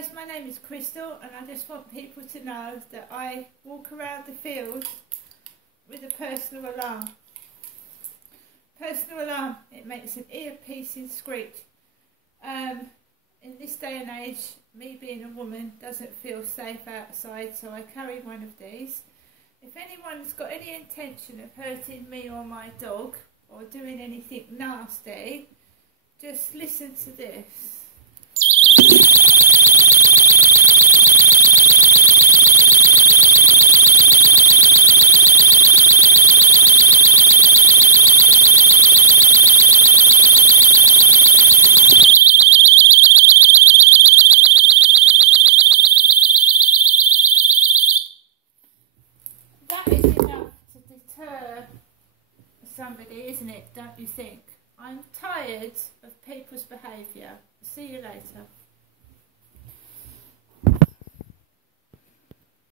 guys, my name is Crystal and I just want people to know that I walk around the field with a personal alarm. Personal alarm, it makes an ear-piercing screech. In this day and age, me being a woman doesn't feel safe outside, so I carry one of these. If anyone's got any intention of hurting me or my dog or doing anything nasty, just listen to this. That is enough to deter somebody, isn't it? Don't you think? I'm tired of people's behaviour. See you later.